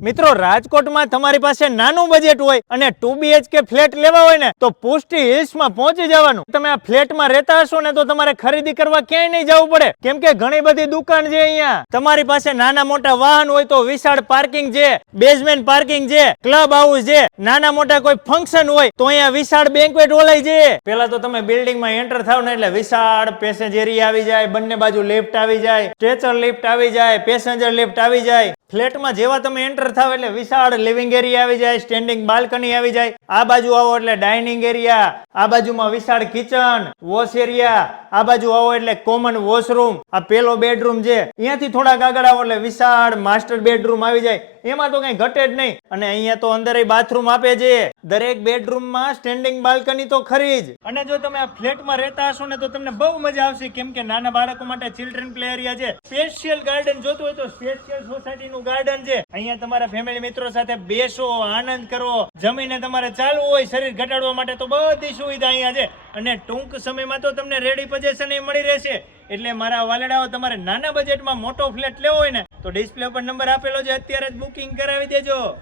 મિત્રો, રાજકોટમાં તમારી પાસે નાનું બજેટ હોય અને ટુ બીએચકે ફ્લેટ લેવા હોય ને, તો પુષ્ટિ હિલ્સમાં પહોંચી જવાનું. તમે આ ફ્લેટમાં રહેતા હશો ને, તો તમારે ખરીદી કરવા ક્યાંય નહીં જવું પડે. કેમ કે ઘણી બધી દુકાન છે અહીંયા. તમારી પાસે નાના મોટા વાહન હોય તો વિશાળ પાર્કિંગ છે બેઝમેન્ટ પાર્કિંગ છે ક્લબ હાઉસ છે. નાના મોટા કોઈ ફંક્શન હોય તો અહીંયા વિશાળ બેન્કવેટ ઓલાય છે. પેલા તો તમે બિલ્ડિંગમાં એન્ટર થાવ ને, એટલે વિશાળ પેસેન્જર એરિયા આવી જાય, બંને બાજુ લિફ્ટ આવી જાય સ્ટ્રેચર લિફ્ટ આવી જાય પેસેન્જર લિફ્ટ આવી જાય. ફ્લેટમાં જેવા તમે એન્ટર થાવ એટલે વિશાળ લિવિંગ એરિયા આવી જાય સ્ટેન્ડિંગ બાલ્કની આવી જાય આ બાજુ આવો એટલે ડાઇનિંગ એરિયા આ બાજુમાં વિશાળ કિચન વોશ એરિયા આ બાજુ આવો એટલે કોમન વોશરૂમ આ પેલો બેડરૂમ છે. અહીંયાથી થોડાક આગળ આવો એટલે વિશાળ માસ્ટર બેડરૂમ આવી જાય. એમાં તો કઈ ઘટે જ નહીં. અને અહીંયા તો અંદર બાથરૂમ આપે છે. દરેક બેડરૂમમાં સ્ટેન્ડિંગ બાલ્કની તો ખરી જ. અને જો તમે આ ફ્લેટમાં રહેતા હશો ને તો તમને બહુ મજા આવશે, કેમ કે નાના બાળકો માટે ચિલ્ડ્રન પ્લે એરિયા છે. સ્પેશિયલ ગાર્ડન જોતું હોય તો સ્પેશિયલ સોસાયટી નું ગાર્ડન છે. અહીંયા તમારા ફેમિલી મિત્રો સાથે બેસો, આનંદ કરો. જમીને તમારે ચાલવું હોય શરીર ઘટાડવા માટે તો બધી સુવિધા અહીંયા છે. અને ટૂંક સમયમાં તો તમને રેડી પજેશન એ મળી રહેશે. એટલે મારા વાલડાઓ, તમારે નાના બજેટમાં મોટો ફ્લેટ લેવો હોય ને, તો ડિસ્પ્લે પર નંબર આપેલો છે. અત્યારે જ બુકિંગ કરાવી દેજો.